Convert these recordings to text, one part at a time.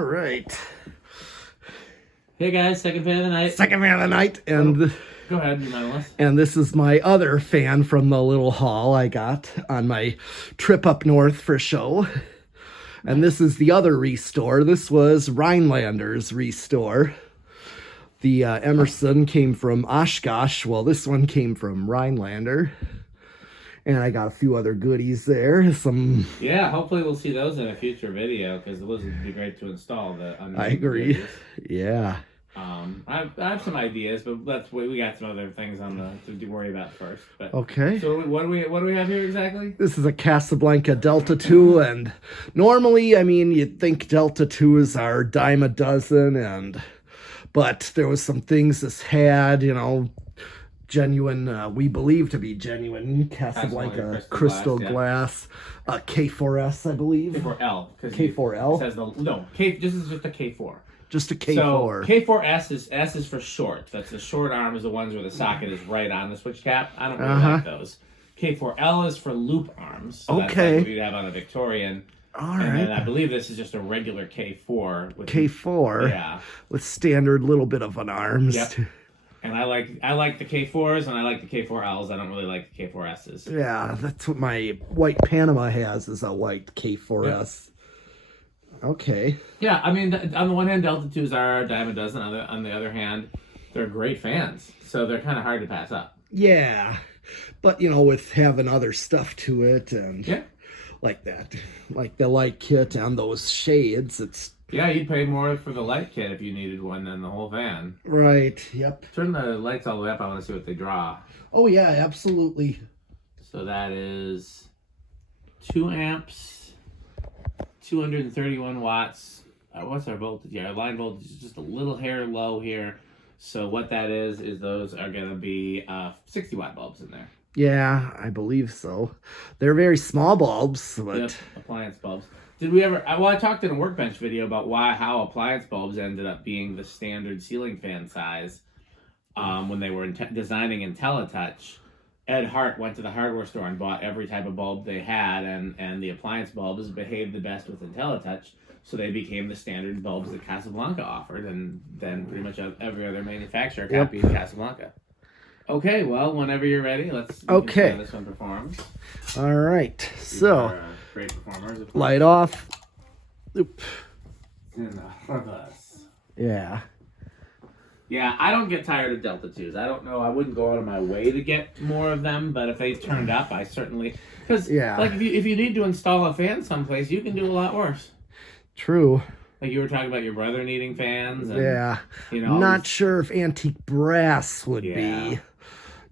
All right. Hey guys, second fan of the night. Second fan of the night, and Go ahead, you mind us. and this is my other fan from the little haul I got on my trip up north for show. And this is the other restore. This was Rhinelander's restore. The Emerson came from Oshkosh. Well, this one came from Rhinelander. And I got a few other goodies there. Yeah, hopefully we'll see those in a future video because those would be great to install. I agree. Goodies. Yeah. I have some ideas, but we got some other things to worry about first. But Okay. So what do we have here exactly? This is a Casablanca Delta 2, and normally, I mean, you'd think Delta 2s are dime a dozen, but there was some things this had, genuine, we believe to be genuine Casablanca crystal glass, K4S, I believe. K4L. K4L? It says this is just a K4. Just a K4. So K4S is for short. That's the short arm is the ones where the socket is right on the switch cap. I don't really like those. K4L is for loop arms. So that's like what you'd have on a Victorian. All and right. then I believe this is just a regular K4. K4. Yeah. With standard little bit of an arms. Yep. And I like the K4s and I like the K4Ls. I don't really like the K4Ss. Yeah, that's what my white Panama has, is a white K4S. Yep. Okay. Yeah, I mean, on the one hand, Delta 2s are a dime a dozen. On the other hand, they're great fans. So they're kind of hard to pass up. Yeah. But, with having other stuff to it and like that, like the light kit and those shades, it's... Yeah, you'd pay more for the light kit if you needed one than the whole van. Right, yep. Turn the lights all the way up. I want to see what they draw. Oh, yeah, absolutely. So that is 2 amps. 231 watts. What's our voltage? Yeah, our line voltage is just a little hair low here. So what that is those are going to be 60 watt bulbs in there. Yeah, I believe so. They're very small bulbs, but... Yep, appliance bulbs. Did we ever... Well, I talked in a workbench video about how appliance bulbs ended up being the standard ceiling fan size when they were designing IntelliTouch. Ed Hart went to the hardware store and bought every type of bulb they had, and the appliance bulbs behaved the best with IntelliTouch, so they became the standard bulbs that Casablanca offered, and then pretty much every other manufacturer copied Casablanca. Okay, well, whenever you're ready, let's see how this one performs. All right, so great performers. Light off. Oop. In the front of us. Yeah. Yeah, I don't get tired of Delta 2s. I don't know. I wouldn't go out of my way to get more of them, but if they turned up, I certainly... Because, like, if you need to install a fan someplace, you can do a lot worse. True. Like you were talking about your brother needing fans. And, yeah. Not sure if antique brass would be,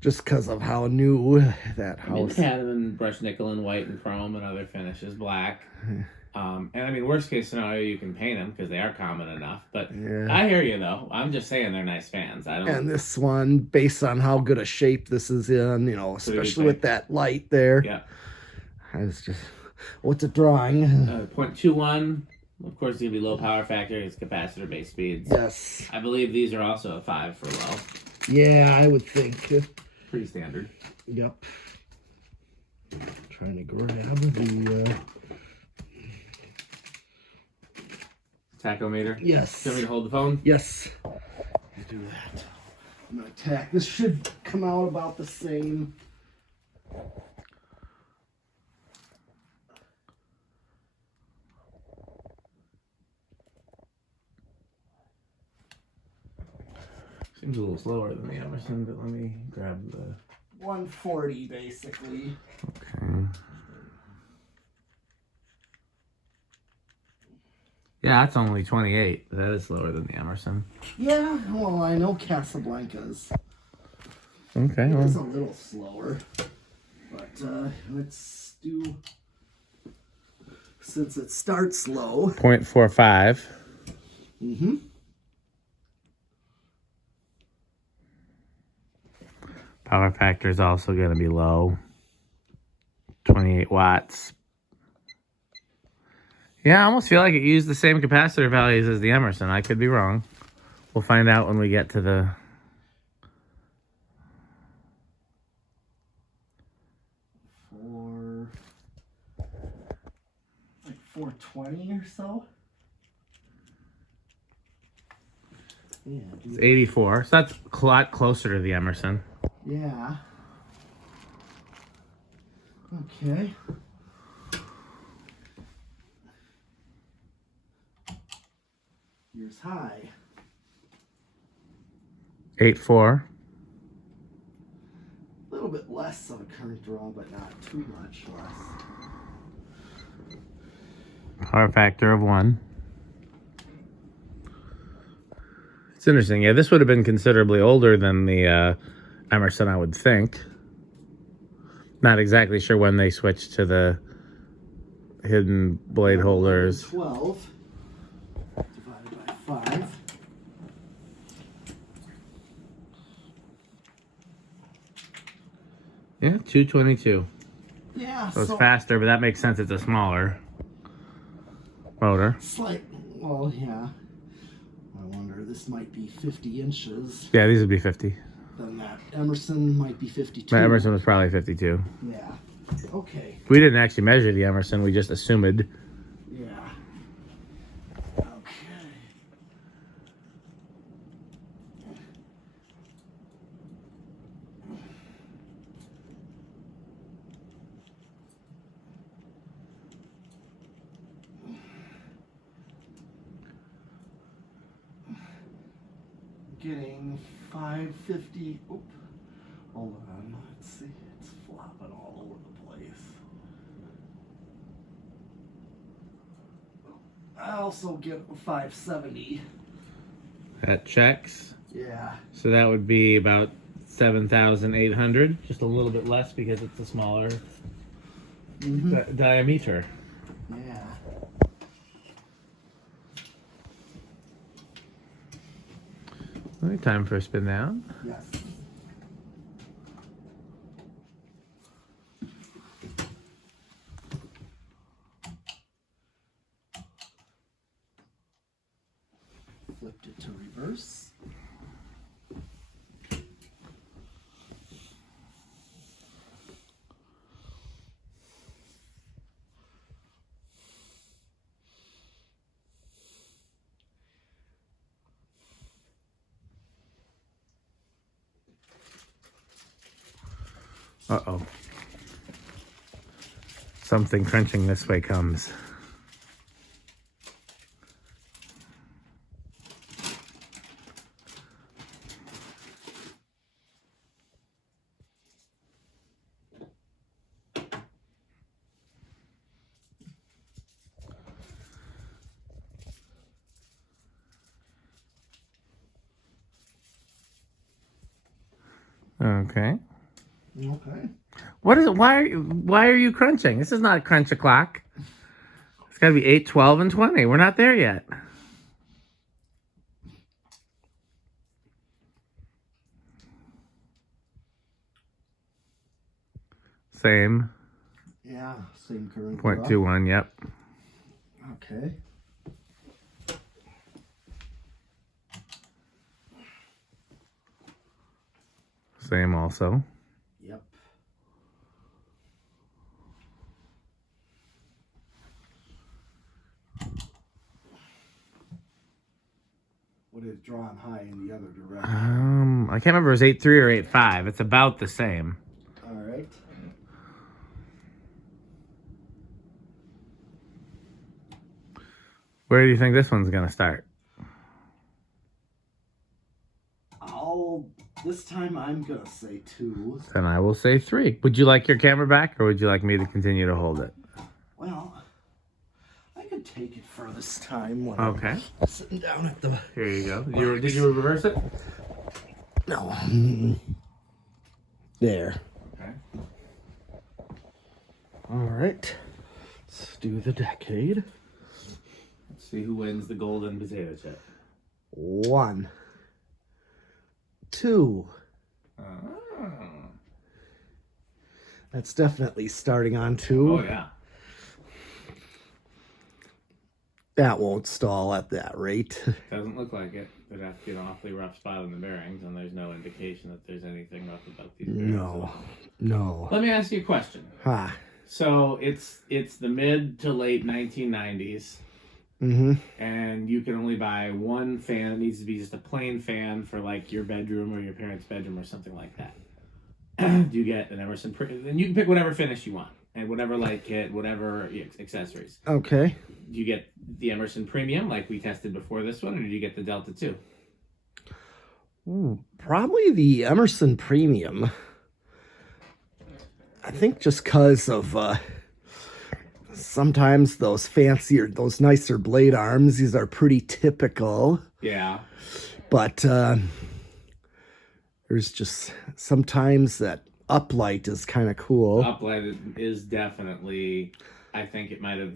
just because of how new that house... I mean, had them in brushed nickel and white and chrome and other finishes, black. And I mean, worst case scenario, you can paint them because they are common enough. But I hear you, though. I'm just saying they're nice fans. And this one, based on how good a shape this is in, especially with that light there. Yeah. I was just, what's it drawing? 0.21. Of course, it's going to be low power factor. It's capacitor base speeds. Yes. I believe these are also a 5 for low. Yeah, I would think. Pretty standard. Yep. Trying to grab the... tachometer? Yes. Do you want me to hold the phone? Yes. Do that. I'm going to tack. This should come out about the same. Seems a little slower than the Emerson, but let me grab the... 140, basically. Okay. Yeah, that's only 28. That is slower than the Emerson. Yeah, well, I know Casablanca's. Okay. It's a little slower. But let's do... Since it starts low. 0.45. Mm-hmm. Power factor is also going to be low. 28 watts. Yeah, I almost feel like it used the same capacitor values as the Emerson. I could be wrong. We'll find out when we get to the... Like 420 or so. Yeah, It's 84. So that's a lot closer to the Emerson. Yeah. Okay. Here's high. 84. A little bit less of a current draw, but not too much less. Power factor of 1. It's interesting. Yeah, this would have been considerably older than the Emerson, I would think. Not exactly sure when they switched to the hidden blade holders. 12 divided by 5. Yeah, 222. Yeah, So it's faster, but that makes sense. It's a smaller motor. Slight. Well, yeah. I wonder, this might be 50 inches. Yeah, these would be 50. Then that Emerson might be 52. My Emerson was probably 52. Yeah. Okay. We didn't actually measure the Emerson. We just assumed. Yeah. Okay. Getting 550. Oop. Hold on. Let's see. It's flopping all over the place. I also get 570. That checks. Yeah. So that would be about 7,800. Just a little bit less because it's a smaller diameter. Yeah. All right, time for a spin down. Yes. Flipped it to reverse. Uh-oh. Something crunching this way comes. Okay. Okay. What is it? Why are you crunching? This is not a crunch o'clock. It's got to be 8, 12, and 20. We're not there yet. Same. Yeah, same current. 0.21, yep. Okay. Same also. Yep. What is drawn high in the other direction? I can't remember if it was 8.3 or 8.5. It's about the same. All right. Where do you think this one's gonna start? This time I'm gonna say 2. Then I will say 3. Would you like your camera back, or would you like me to continue to hold it? Well, I could take it for this time when Okay. I'm sitting down at the... Here you go. Did you reverse it? No. There. Okay. All right. Let's do the decade. Let's see who wins the golden potato chip. 1, 2. Oh. That's definitely starting on 2. Oh, yeah. That won't stall at that rate. Doesn't look like it. There'd have to be an awfully rough spot in the bearings, and there's no indication that there's anything rough about these bearings. No. Let me ask you a question. Ha. So it's the mid to late 1990s, Mm-hmm. and you can only buy one fan. It needs to be just a plain fan for like your bedroom or your parents' bedroom or something like that. You get an Emerson, and you can pick whatever finish you want and whatever light kit, whatever accessories. Okay. Do you get the Emerson Premium like we tested before this one, or did you get the Delta 2? Ooh, probably the Emerson Premium. I think just because of sometimes those fancier, those nicer blade arms, these are pretty typical. Yeah. But there's just sometimes that uplight is kind of cool. Uplight is definitely, I think it might have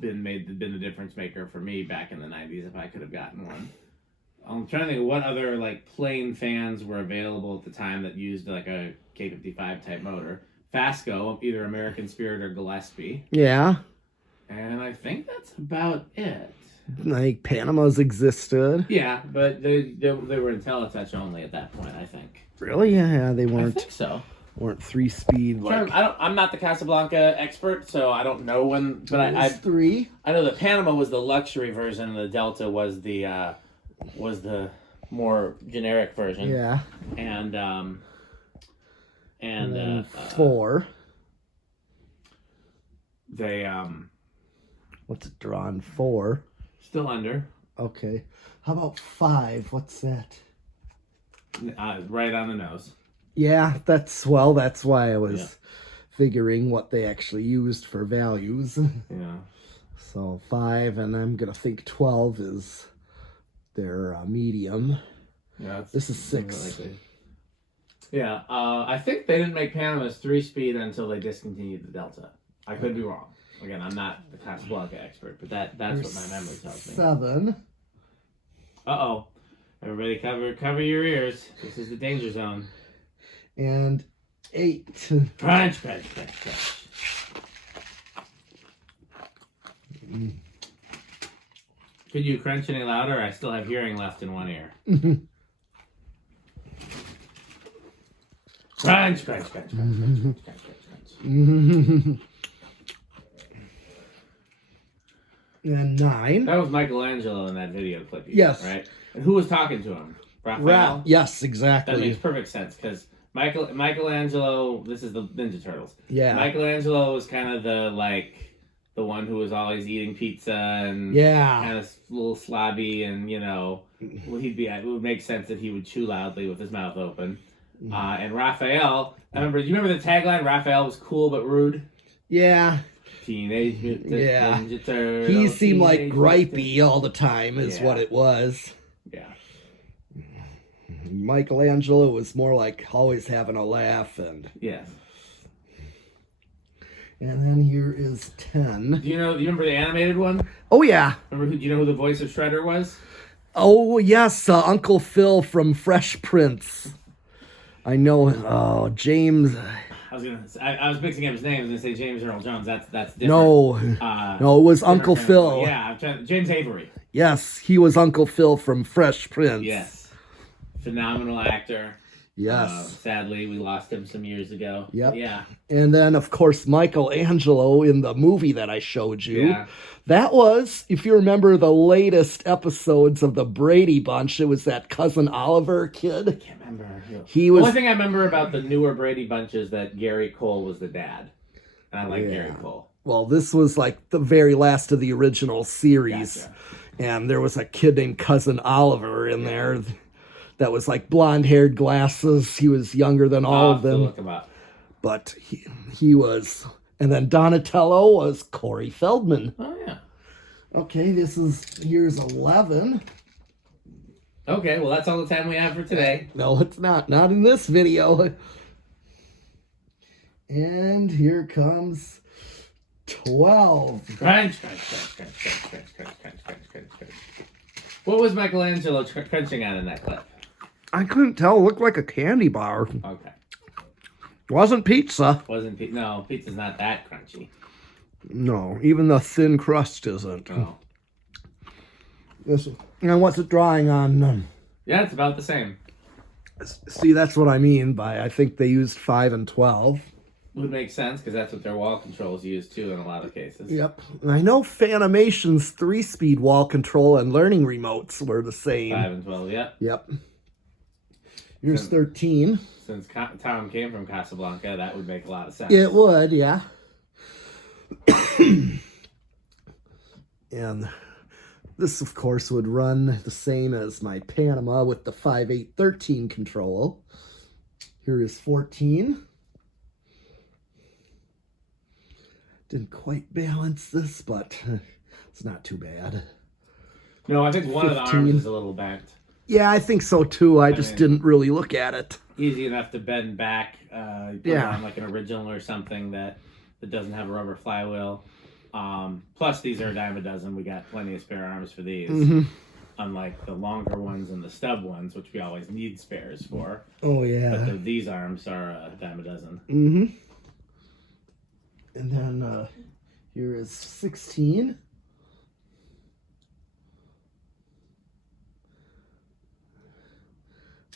been the difference maker for me back in the 90s if I could have gotten one. I'm trying to think of what other like plain fans were available at the time that used like a K55 type motor. Fasco, either American Spirit or Gillespie. Yeah. And I think that's about it. Like Panama's existed. Yeah, but they were IntelliTouch only at that point, I think. Really? Yeah, they I weren't. think so. Weren't 3-speed like. I'm not the Casablanca expert, so I don't know when. But I 3. I know the Panama was the luxury version, and the Delta was the more generic version. Yeah. And then 4. They What's it drawn? 4. still under. Okay. How about 5? What's that? Right on the nose. Yeah, that's why I was figuring what they actually used for values. Yeah. So 5, and I'm gonna think 12 is their medium. Yeah. This is 6. Yeah. I think they didn't make Panamas 3-speed until they discontinued the Delta. I could be wrong. Again, I'm not the Casablanca expert, but that's what my memory tells me. 7. Uh-oh. Everybody cover your ears. This is the danger zone. And 8. Crunch. Could you crunch any louder? I still have hearing left in one ear. Crunch. And 9. That was Michelangelo in that video clip. Yes. Right? And who was talking to him? Raphael? Yes, That exactly. makes perfect sense because Michelangelo, this is the Ninja Turtles. Yeah. Michelangelo was kind of the one who was always eating pizza and Yeah. kind of a little slobby, and it would make sense that he would chew loudly with his mouth open. And Raphael, do you remember the tagline? Raphael was cool but rude. Yeah. Teenage Mutant Yeah. Ninja Turtles. He seemed like Teenage gripey Mutant- all the time is what it was. Yeah. Michelangelo was more like always having a laugh, and Yes. then here is 10. Do you remember the animated one? Oh yeah. Do you know who the voice of Shredder was? Oh yes, Uncle Phil from Fresh Prince. I know. Oh, James. I was mixing up his name. I was gonna say James Earl Jones. That's different. No, no, it was different Uncle kind of- Phil. Yeah, James Avery. Yes, he was Uncle Phil from Fresh Prince. Yes, phenomenal actor. Yes. Sadly, we lost him some years ago. Yep. Yeah. And then, of course, Michelangelo in the movie that I showed you. Yeah. That was, if you remember the latest episodes of the Brady Bunch, it was that Cousin Oliver kid. I can't remember. He was. The only thing I remember about the newer Brady Bunch is that Gary Cole was the dad. And I like Gary Cole. Well, this was like the very last of the original series. Gotcha. And there was a kid named Cousin Oliver in there that was like blonde-haired, glasses. He was younger than all of them. Look him up. But he was. And then Donatello was Corey Feldman. Oh, yeah. Okay, here's 11. Okay, well, that's all the time we have for today. No, it's not. Not in this video. And here comes 12. Crunch. What was Michelangelo crunching on in that clip? I couldn't tell. It looked like a candy bar. Okay. Wasn't pizza. No, pizza's not that crunchy. No, even the thin crust isn't. No. And what's it drawing on? Yeah, it's about the same. See, that's what I mean by I think they used 5 and 12. Would make sense because that's what their wall controls use too in a lot of cases. Yep. And I know Fanimation's 3-speed wall control and learning remotes were the same. 5 and 12, yep. Yep. Here's 13. Since Tom came from Casablanca, that would make a lot of sense. It would, yeah. And this, of course, would run the same as my Panama with the 5/8/13 control. Here is 14. Didn't quite balance this, but it's not too bad. No, I think one of the arms is a little bent. Yeah, I think so too. I just didn't really look at it. Easy enough to bend back. Put it on like an original or something that doesn't have a rubber flywheel. Plus, these are a dime a dozen. We got plenty of spare arms for these. Mm-hmm. Unlike the longer ones and the stub ones, which we always need spares for. Oh, yeah. But these arms are a dime a dozen. Mm-hmm. And then here is 16.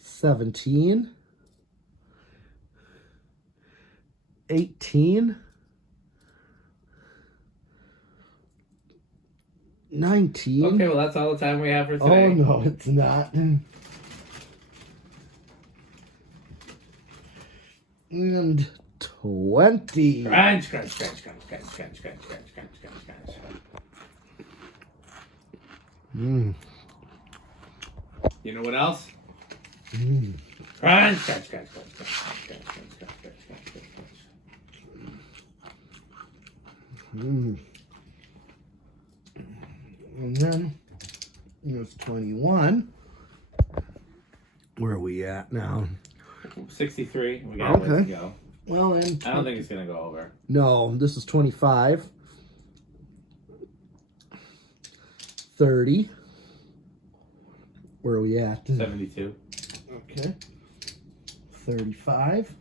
17. 18. 19. Okay, well, that's all the time we have for today. Oh, no, it's not. And 20. Crunch, crunch, crunch, crunch, crunch, crunch, crunch, crunch, crunch, crunch, crunch. You know what else? Crunch, crunch, crunch, crunch, crunch, crunch, crunch, crunch, crunch, crunch, crunch, crunch. And then there's 21. Where are we at now? 63. We got a ways to go. Well, then. I don't think it's going to go over. No, this is 25. 30. Where are we at? 72. Okay. 35.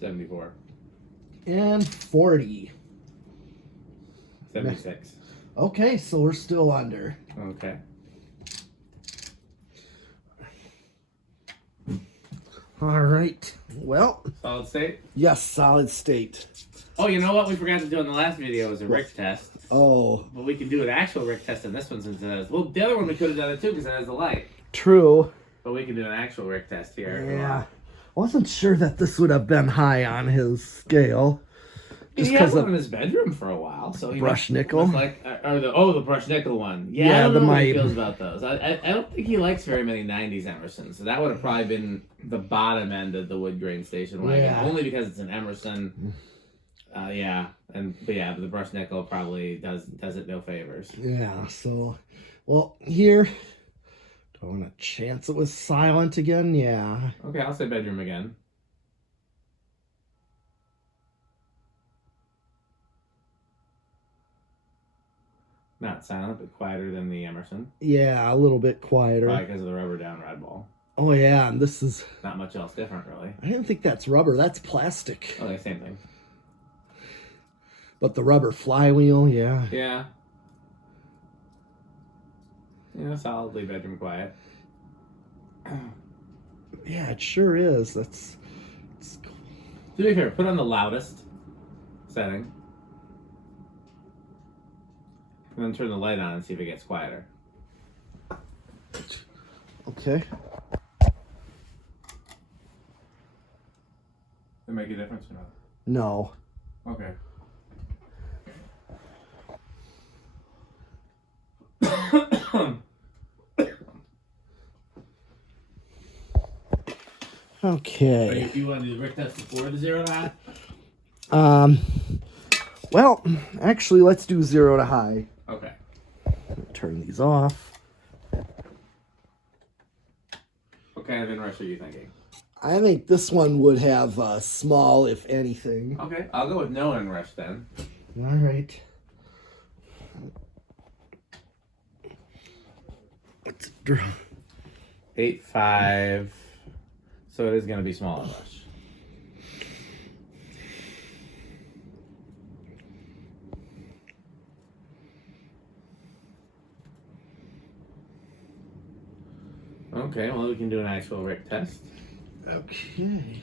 74. And 40. 76. Okay, so we're still under. Okay. All right. Well, Solid state? yes, solid state. Oh, you know what we forgot to do in the last video was a Rick test. Oh, But we can do an actual Rick test in this one since it has... Well, the other one we could have done it too because it has the light. true. But we can do an actual Rick test here. Yeah. Wasn't sure that this would have been high on his scale. Just He had because one of in his bedroom for a while, so he brush must nickel. like the brush nickel one. Yeah, Yeah, I don't the know what he my- feels about those. I don't think he likes very many '90s Emersons, so that would have probably been the bottom end of the wood grain station wagon, Yeah. only because it's an Emerson. But the brush nickel probably does it no favors. Yeah, so, well, here, do I want to chance it was silent again? Yeah. Okay, I'll say bedroom again. Not silent, but quieter than the Emerson. Yeah, a little bit quieter. Probably because of the rubber down ride ball. Oh, yeah, and this is, Not much else different, really. I didn't think that's rubber, that's plastic. Okay, same thing. But the rubber flywheel, yeah. Yeah. Solidly bedroom quiet. Yeah, it sure is. It's cool. Do me a favor, put on the loudest setting. And then turn the light on and see if it gets quieter. Okay. Does it make a difference or not? No. Okay. Okay. You want to do the Rick test before the 0 to high? Well, actually, let's do 0 to high. Okay. Turn these off. What kind of inrush are you thinking? I think this one would have small, if anything. Okay, I'll go with no inrush then. All right. Let's draw. 8.5. So it is going to be small inrush. Okay, well, we can do an actual Rick test. Okay.